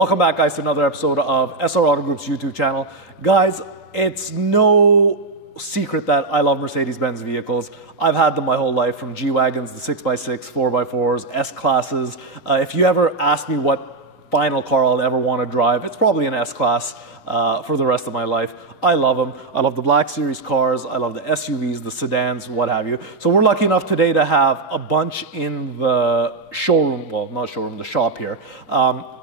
Welcome back, guys, to another episode of SR Auto Group's YouTube channel. Guys, it's no secret that I love Mercedes-Benz vehicles. I've had them my whole life, from G-Wagons, the 6x6, 4x4s, S-Classes. If you ever ask me what final car I'll ever want to drive, it's probably an S-Class for the rest of my life. I love them. I love the Black Series cars. I love the SUVs, the sedans, what have you. So we're lucky enough today to have a bunch in the showroom, well, not showroom, the shop here.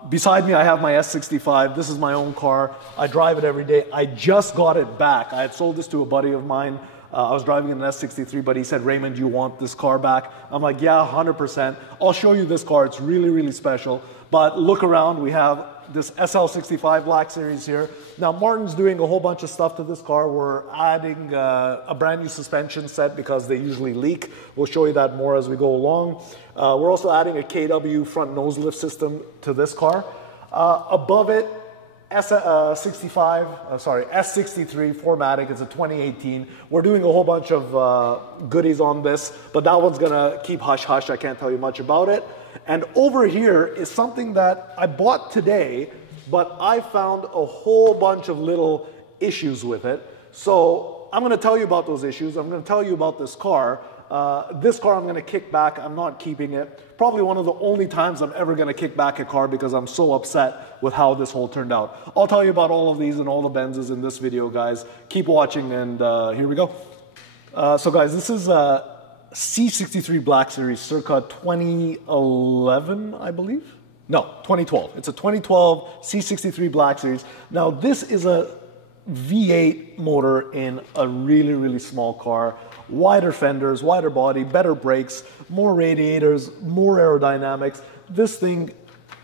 Beside me, I have my S65. This is my own car. I drive it every day. I just got it back. I had sold this to a buddy of mine. I was driving an S63, but he said, "Raymond, do you want this car back?" I'm like, "Yeah, 100%. I'll show you this car. It's really, really special." But look around. We have this SL65 Black Series here. Now, Martin's doing a whole bunch of stuff to this car. We're adding a brand new suspension set because they usually leak. We'll show you that more as we go along. We're also adding a KW front nose lift system to this car. Above it, S63 4MATIC. It's a 2018. We're doing a whole bunch of goodies on this, but that one's gonna keep hush-hush. I can't tell you much about it. And over here is something that I bought today, but I found a whole bunch of little issues with it. So I'm going to tell you about those issues. I'm going to tell you about this car. This car I'm going to kick back. I'm not keeping it. Probably one of the only times I'm ever going to kick back a car because I'm so upset with how this whole turned out. I'll tell you about all of these and all the Benzes in this video, guys. Keep watching, and here we go. So guys, this is C63 Black Series circa 2011, I believe. No, 2012. It's a 2012 C63 Black Series. Now, this is a V8 motor in a really, really small car. Wider fenders, wider body, better brakes, more radiators, more aerodynamics. This thing,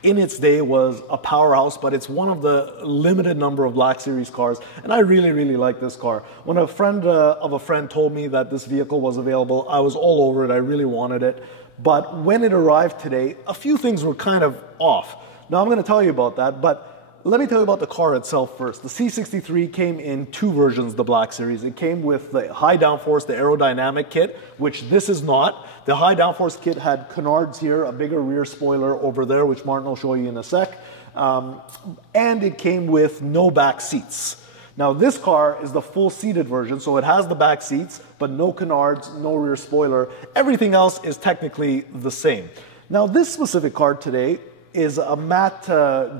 in its day, was a powerhouse, but it's one of the limited number of Black Series cars, and I really, really like this car. When a friend of a friend told me that this vehicle was available, I was all over it. I really wanted it. But when it arrived today, a few things were kind of off. Now, I'm going to tell you about that, but let me tell you about the car itself first. The C63 came in two versions, the Black Series. It came with the high downforce, the aerodynamic kit, which this is not. The high downforce kit had canards here, a bigger rear spoiler over there, which Martin will show you in a sec. And it came with no back seats. Now, this car is the full seated version, so it has the back seats, but no canards, no rear spoiler. Everything else is technically the same. Now, this specific car today is a matte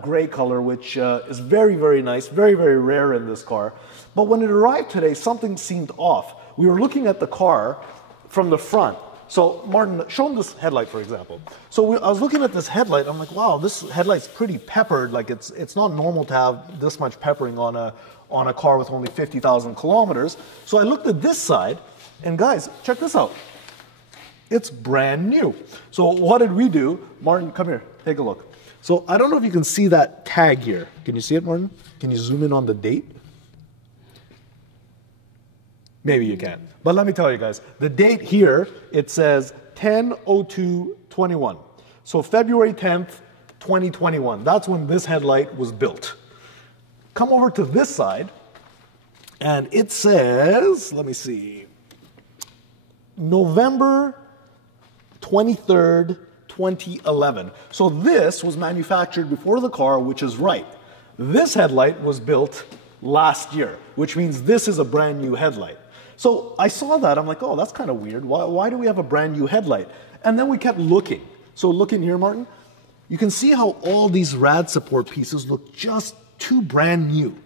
gray color, which is very, very nice, very, very rare in this car. But when it arrived today, something seemed off. We were looking at the car from the front. So, Martin, show him this headlight, for example. So I was looking at this headlight. I'm like, wow, this headlight's pretty peppered. Like, it's not normal to have this much peppering on a car with only 50,000 kilometers. So I looked at this side, and guys, check this out. It's brand new. So what did we do? Martin, come here, take a look. So I don't know if you can see that tag here. Can you see it, Martin? Can you zoom in on the date? Maybe you can. But let me tell you guys, the date here, it says 10/02/21. So February 10th, 2021. That's when this headlight was built. Come over to this side, and it says, let me see, November 23rd, 2011. So this was manufactured before the car, which is right. This headlight was built last year, which means this is a brand new headlight. So I saw that, I'm like, oh, that's kind of weird. Why do we have a brand new headlight? And then we kept looking. So look in here, Martin. You can see how all these rad support pieces look just too brand new.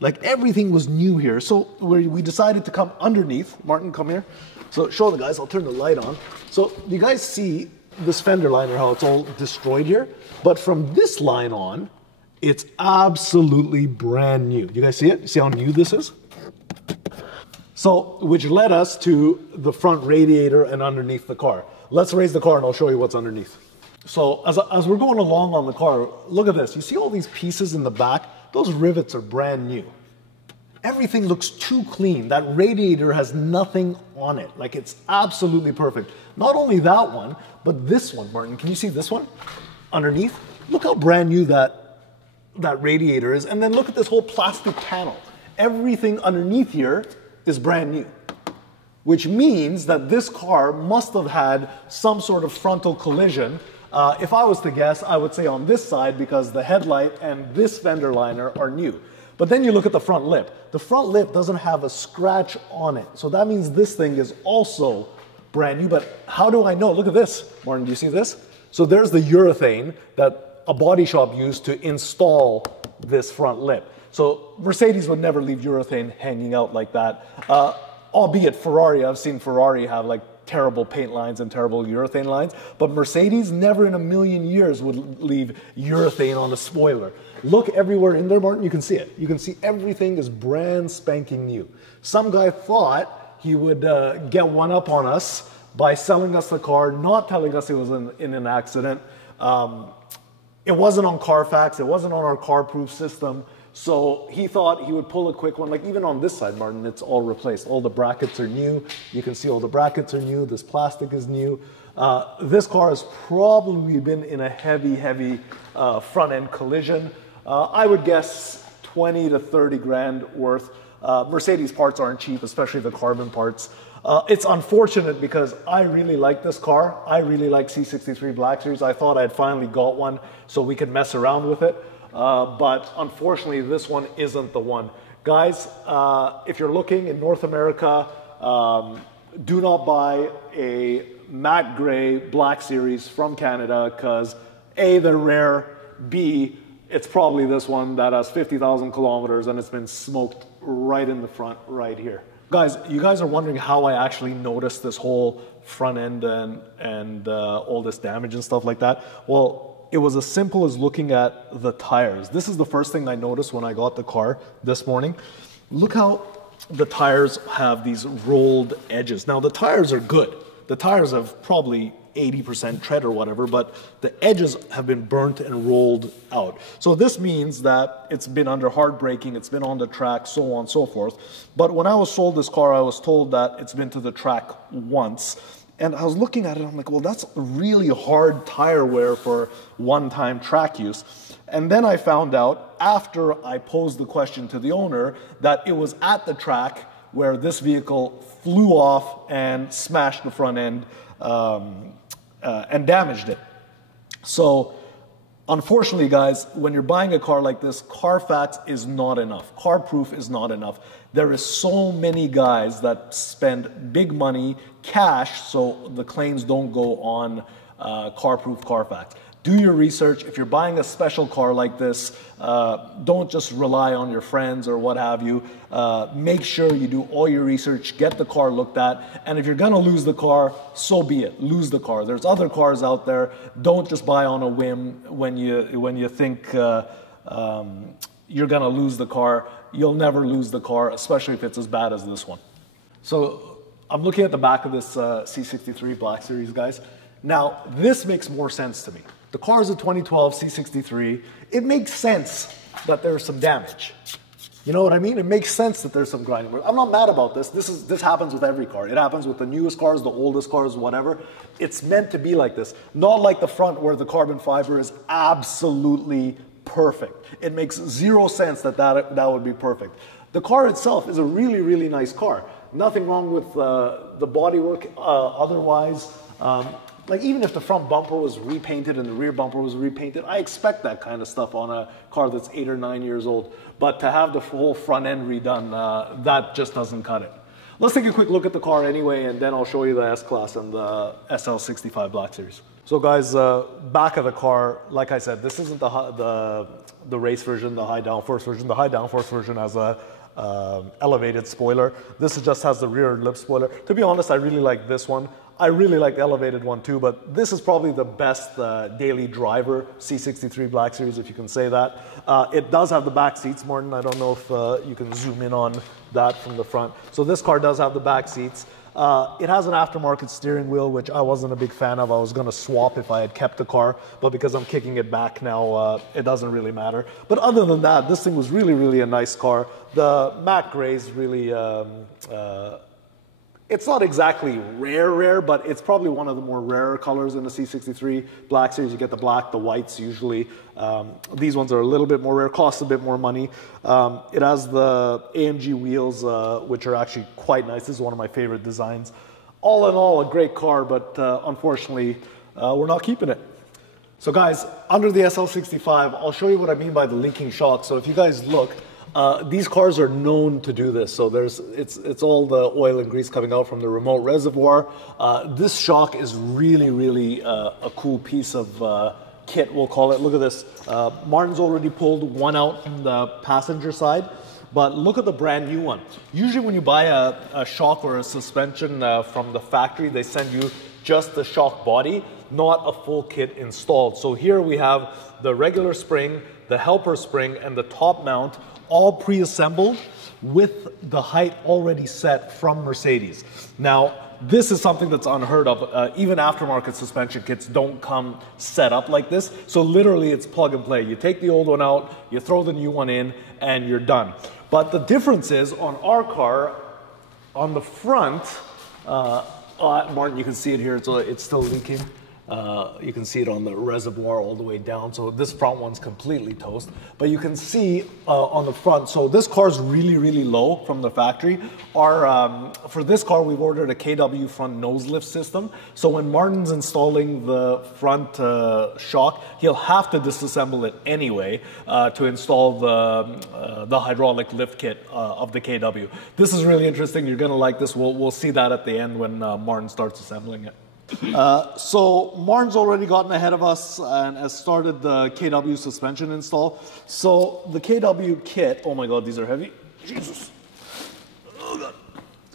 Like everything was new here. So we decided to come underneath. Martin, come here. So show the guys, I'll turn the light on. So you guys see this fender liner, how it's all destroyed here? But from this line on, it's absolutely brand new. You guys see it? You see how new this is? So, which led us to the front radiator and underneath the car. Let's raise the car and I'll show you what's underneath. So as we're going along on the car, look at this. You see all these pieces in the back? Those rivets are brand new. Everything looks too clean. That radiator has nothing on it. Like, it's absolutely perfect. Not only that one, but this one, Martin. Can you see this one? Underneath? Look how brand new that radiator is. And then look at this whole plastic panel. Everything underneath here is brand new, which means that this car must have had some sort of frontal collision If I was to guess, I would say on this side because the headlight and this fender liner are new. But then you look at the front lip. The front lip doesn't have a scratch on it. So that means this thing is also brand new. But how do I know? Look at this. Martin, do you see this? So there's the urethane that a body shop used to install this front lip. So Mercedes would never leave urethane hanging out like that. Albeit Ferrari, I've seen Ferrari have like terrible paint lines and terrible urethane lines, but Mercedes never in a million years would leave urethane on a spoiler. Look everywhere in there, Martin, you can see it. You can see everything is brand spanking new. Some guy thought he would get one up on us by selling us the car, not telling us it was in an accident. It wasn't on Carfax, it wasn't on our CarProof system. So he thought he would pull a quick one, like even on this side, Martin, it's all replaced. All the brackets are new. You can see all the brackets are new. This plastic is new. This car has probably been in a heavy front end collision. I would guess 20 to 30 grand worth. Mercedes parts aren't cheap, especially the carbon parts. It's unfortunate because I really like this car. I really like C63 Black Series. I thought I'd finally got one so we could mess around with it. But unfortunately, this one isn't the one. Guys, if you're looking in North America, do not buy a matte gray Black Series from Canada because A, they're rare, B, it's probably this one that has 50,000 kilometers and it's been smoked right in the front right here. Guys, you guys are wondering how I actually noticed this whole front end and all this damage and stuff like that. Well, it was as simple as looking at the tires. This is the first thing I noticed when I got the car this morning. Look how the tires have these rolled edges. Now the tires are good. The tires have probably 80% tread or whatever, but the edges have been burnt and rolled out. So this means that it's been under hard braking, it's been on the track, so on and so forth. But when I was sold this car, I was told that it's been to the track once. And I was looking at it, I'm like, well, that's really hard tire wear for one-time track use. And then I found out, after I posed the question to the owner, that it was at the track where this vehicle flew off and smashed the front end and damaged it. So, unfortunately, guys, when you're buying a car like this, Carfax is not enough. CarProof is not enough. There is so many guys that spend big money, cash, so the claims don't go on CarProof Carfax. Do your research. If you're buying a special car like this, don't just rely on your friends or what have you. Make sure you do all your research, get the car looked at, and if you're gonna lose the car, so be it. Lose the car. There's other cars out there. Don't just buy on a whim when you think you're gonna lose the car. You'll never lose the car, especially if it's as bad as this one. So I'm looking at the back of this C63 Black Series, guys. Now, this makes more sense to me. The car is a 2012 C63. It makes sense that there's some damage. You know what I mean? It makes sense that there's some grinding. I'm not mad about this. This happens with every car. It happens with the newest cars, the oldest cars, whatever. It's meant to be like this. Not like the front where the carbon fiber is absolutely perfect. It makes zero sense that would be perfect. The car itself is a really nice car. Nothing wrong with the bodywork otherwise. Like even if the front bumper was repainted and the rear bumper was repainted, I expect that kind of stuff on a car that's 8 or 9 years old. But to have the whole front end redone, that just doesn't cut it. Let's take a quick look at the car anyway, and then I'll show you the S-Class and the SL65 Black Series. So guys, back of the car, like I said, this isn't the race version, the high downforce version. The high downforce version has a elevated spoiler. This just has the rear lip spoiler. To be honest, I really like this one. I really like the elevated one too, but this is probably the best daily driver C63 Black Series, if you can say that. It does have the back seats, Martin. I don't know if you can zoom in on that from the front. So this car does have the back seats. It has an aftermarket steering wheel, which I wasn't a big fan of. I was going to swap if I had kept the car, but because I'm kicking it back now, it doesn't really matter. But other than that, this thing was really a nice car. The matte gray is really, it's not exactly rare, but it's probably one of the more rarer colors in the C63 Black Series. You get the black, the whites usually. These ones are a little bit more rare, cost a bit more money. It has the AMG wheels, which are actually quite nice. This is one of my favorite designs. All in all, a great car, but unfortunately, we're not keeping it. So guys, under the SL65, I'll show you what I mean by the linking shock. So if you guys look, these cars are known to do this. So it's all the oil and grease coming out from the remote reservoir. This shock is really a cool piece of kit, we'll call it. Look at this. Martin's already pulled one out from the passenger side, but look at the brand new one. Usually when you buy a shock or a suspension from the factory, they send you just the shock body, not a full kit installed. So here we have the regular spring, the helper spring, and the top mount all pre-assembled with the height already set from Mercedes. Now, this is something that's unheard of. Even aftermarket suspension kits don't come set up like this. So literally it's plug and play. You take the old one out, you throw the new one in, and you're done. But the difference is on our car, on the front, Martin, you can see it here, it's still leaking. You can see it on the reservoir all the way down. So this front one's completely toast. But you can see on the front, so this car's really low from the factory. For this car, we've ordered a KW front nose lift system. So when Martin's installing the front shock, he'll have to disassemble it anyway to install the hydraulic lift kit of the KW. This is really interesting. You're gonna like this. We'll see that at the end when Martin starts assembling it. So Martin's already gotten ahead of us and has started the KW suspension install. So the KW kit, oh my god, these are heavy. Jesus. Oh god.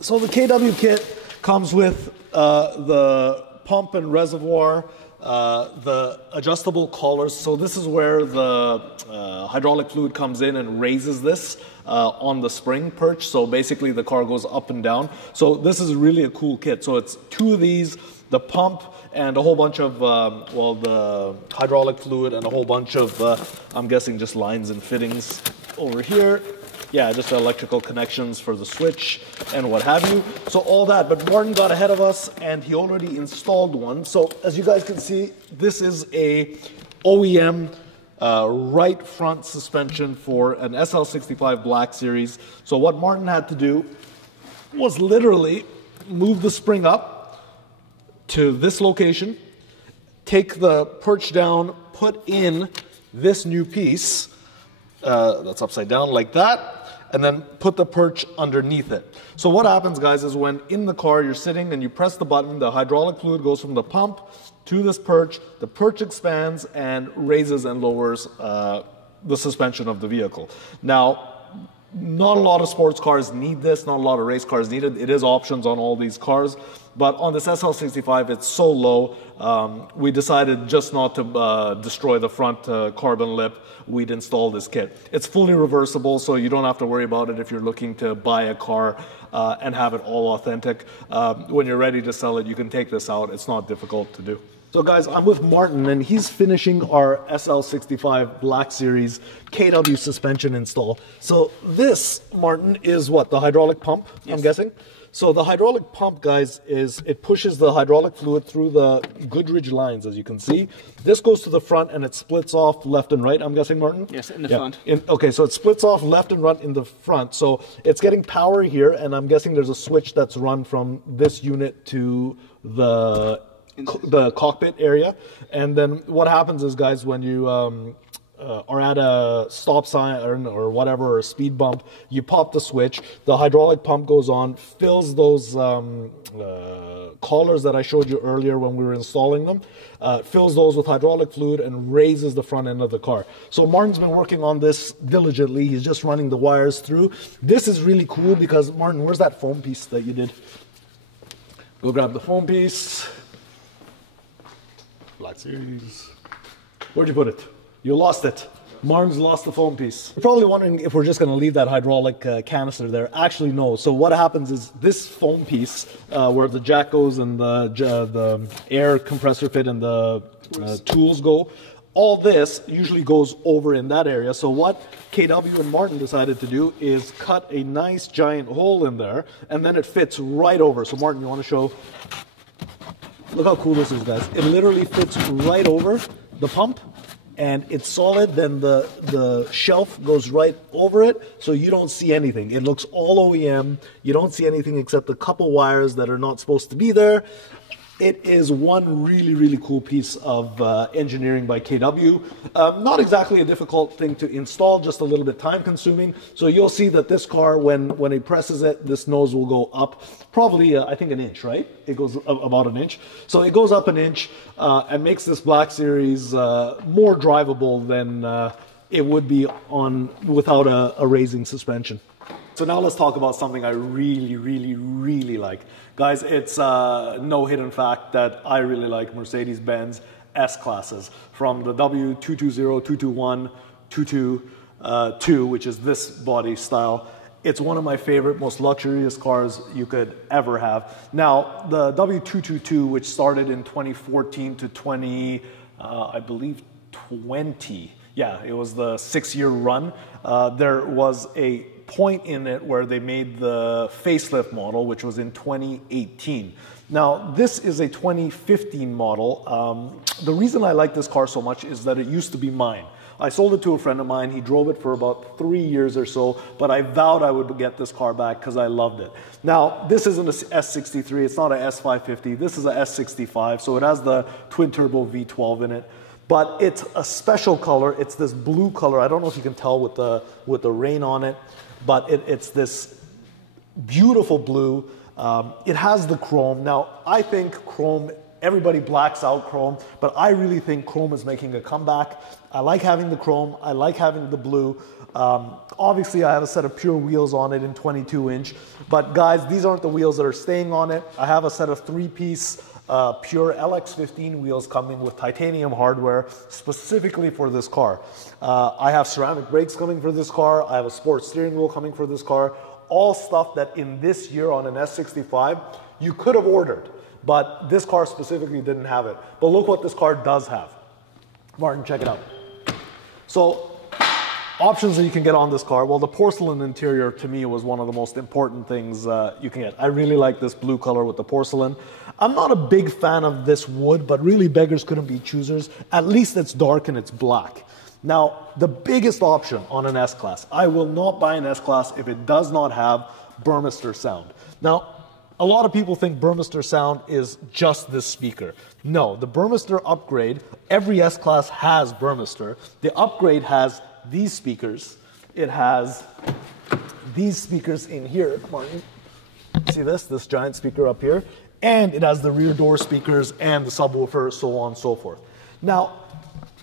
So the KW kit comes with the pump and reservoir, the adjustable collars. So this is where the hydraulic fluid comes in and raises this on the spring perch. So basically the car goes up and down. So this is really a cool kit. So it's two of these, the pump and a whole bunch of, well, the hydraulic fluid and a whole bunch of, I'm guessing just lines and fittings over here. Yeah, just the electrical connections for the switch and what have you. So all that, but Martin got ahead of us and he already installed one. So as you guys can see, this is a OEM right front suspension for an SL65 Black Series. So what Martin had to do was literally move the spring up to this location, take the perch down, put in this new piece, that's upside down like that, and then put the perch underneath it. So what happens, guys, is when in the car you're sitting and you press the button, the hydraulic fluid goes from the pump to this perch, the perch expands and raises and lowers the suspension of the vehicle. Now, not a lot of sports cars need this, not a lot of race cars need it. It is options on all these cars, but on this SL65 it's so low, we decided just not to destroy the front carbon lip. We'd install this kit. It's fully reversible, so you don't have to worry about it if you're looking to buy a car and have it all authentic. When you're ready to sell it, you can take this out. It's not difficult to do. So guys, I'm with Martin and he's finishing our SL65 Black Series KW suspension install. So this, Martin, is what, the hydraulic pump, yes. I'm guessing? So the hydraulic pump, guys, it pushes the hydraulic fluid through the Goodrich lines, as you can see. This goes to the front and it splits off left and right, I'm guessing, Martin? Yes, in the front. Okay, so it splits off left and right in the front. So it's getting power here, and I'm guessing there's a switch that's run from this unit to the cockpit area. And then what happens is, guys, when you are at a stop sign or whatever, or a speed bump, you pop the switch, the hydraulic pump goes on, fills those collars that I showed you earlier when we were installing them, fills those with hydraulic fluid and raises the front end of the car. So Martin's been working on this diligently. He's just running the wires through. This is really cool because, Martin, where's that foam piece that you did? Go grab the foam piece. Black Series. Where'd you put it? You lost it. Martin's lost the foam piece. You're probably wondering if we're just going to leave that hydraulic canister there. Actually, no. So what happens is this foam piece, where the jack goes and the air compressor fit and the tools go, all this usually goes over in that area. So what KW and Martin decided to do is cut a nice giant hole in there, and then it fits right over. So Martin, you want to show? Look how cool this is, guys. It literally fits right over the pump, and it's solid. Then the shelf goes right over it, so you don't see anything. It looks all OEM. You don't see anything except a couple wires that are not supposed to be there. It is one really, really cool piece of engineering by KW. Not exactly a difficult thing to install, just a little bit time consuming. So you'll see that this car, when it presses it, this nose will go up probably, I think, an inch, right? It goes about an inch. So it goes up an inch and makes this Black Series more drivable than it would be without a raising suspension. So now let's talk about something I really, really, really like. Guys, it's no hidden fact that I really like Mercedes-Benz S-Classes. From the W220, 221, 222, which is this body style. It's one of my favorite, most luxurious cars you could ever have. Now, the W222, which started in 2014 to I believe 20. Yeah, it was the 6-year run. There was a point in it where they made the facelift model, which was in 2018. Now, this is a 2015 model. The reason I like this car so much is that it used to be mine. I sold it to a friend of mine. He drove it for about 3 years or so, but I vowed I would get this car back because I loved it. Now, this isn't a S63. It's not a S550. This is a S65, so it has the twin-turbo V12 in it. But it's a special color. It's this blue color. I don't know if you can tell with the rain on it, but it's this beautiful blue. It has the chrome. Now, I think chrome, everybody blacks out chrome, but I really think chrome is making a comeback. I like having the chrome. I like having the blue. Obviously, I have a set of pure wheels on it in 22-inch. But guys, these aren't the wheels that are staying on it. I have a set of 3-piece pure LX15 wheels coming with titanium hardware specifically for this car. I have ceramic brakes coming for this car. I have a sports steering wheel coming for this car. All stuff that in this year on an S65 you could have ordered, but this car specifically didn't have it. But look what this car does have. Martin, check it out. So, options that you can get on this car. Well, the porcelain interior to me was one of the most important things you can get. I really like this blue color with the porcelain. I'm not a big fan of this wood, but really beggars couldn't be choosers. At least it's dark and it's black. Now, the biggest option on an S-Class, I will not buy an S-Class if it does not have Burmester sound. Now, a lot of people think Burmester sound is just this speaker. No, the Burmester upgrade, every S-Class has Burmester. The upgrade has these speakers. It has these speakers in here, Martin. See this giant speaker up here? And it has the rear door speakers and the subwoofer, so on and so forth. Now,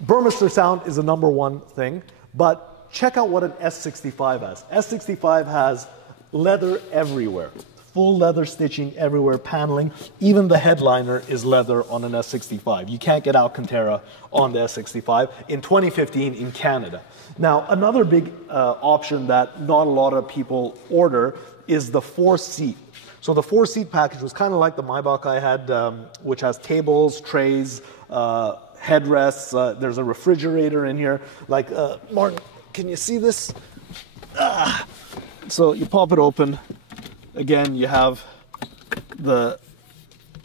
Burmester sound is the #1 thing, but check out what an S65 has. S65 has leather everywhere. Full leather stitching everywhere, paneling. Even the headliner is leather on an S65. You can't get Alcantara on the S65 in 2015 in Canada. Now, another big option that not a lot of people order is the 4-seat. So the 4-seat package was kind of like the Maybach I had, which has tables, trays, headrests. There's a refrigerator in here. Like, Martin, can you see this? So you pop it open. Again, you have the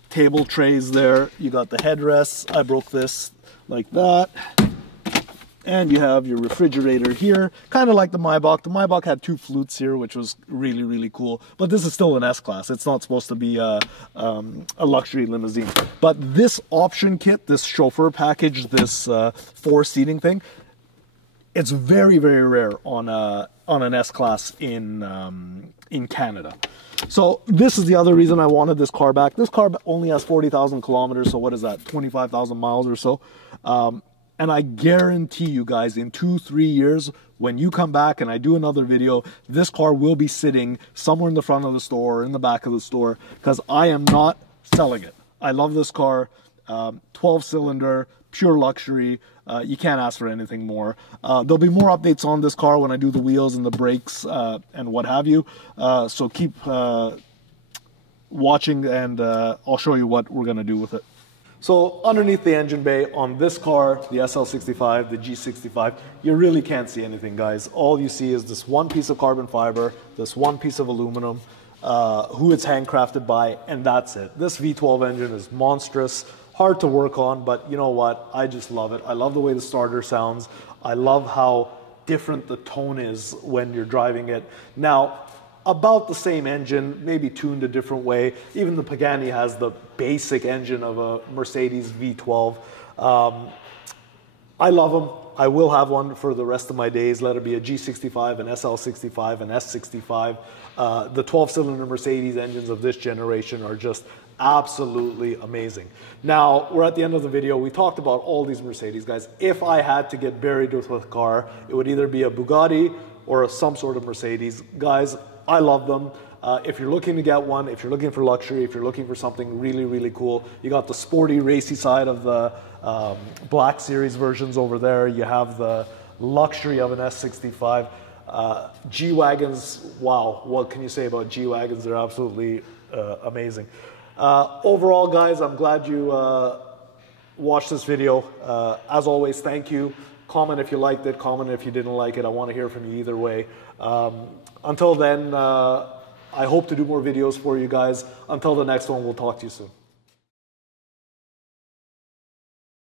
table trays there. You got the headrests. I broke this like that. And you have your refrigerator here, kind of like the Maybach. The Maybach had 2 flutes here, which was really, really cool. But this is still an S-Class. It's not supposed to be a luxury limousine. But this option kit, this chauffeur package, this 4-seating thing, it's very, very rare on an S-Class in Canada. So this is the other reason I wanted this car back. This car only has 40,000 kilometers, so what is that, 25,000 miles or so? And I guarantee you guys, in 2-3 years, when you come back and I do another video, this car will be sitting somewhere in the front of the store or in the back of the store, because I am not selling it. I love this car, 12-cylinder, pure luxury. You can't ask for anything more. There'll be more updates on this car when I do the wheels and the brakes and what have you. So keep watching, and I'll show you what we're going to do with it. So underneath the engine bay on this car, the SL65, the G65, you really can't see anything, guys. All you see is this one piece of carbon fiber, this one piece of aluminum, who it's handcrafted by, and that's it. This V12 engine is monstrous, hard to work on, but you know what? I just love it. I love the way the starter sounds. I love how different the tone is when you're driving it. Now, about the same engine, maybe tuned a different way. Even the Pagani has the basic engine of a Mercedes V12. I love them. I will have one for the rest of my days, let it be a G65, an SL65, an S65. The 12-cylinder Mercedes engines of this generation are just absolutely amazing. Now, we're at the end of the video. We talked about all these Mercedes, guys. If I had to get buried with a car, it would either be a Bugatti or some sort of Mercedes. Guys, I love them. If you're looking to get one, if you're looking for luxury, if you're looking for something really, really cool, you got the sporty, racy side of the Black Series versions over there. You have the luxury of an S65. G-Wagons, wow, what can you say about G-Wagons? They're absolutely amazing. Overall, guys, I'm glad you watched this video. As always, thank you. Comment if you liked it, comment if you didn't like it. I want to hear from you either way. Until then, I hope to do more videos for you guys. Until the next one, we'll talk to you soon.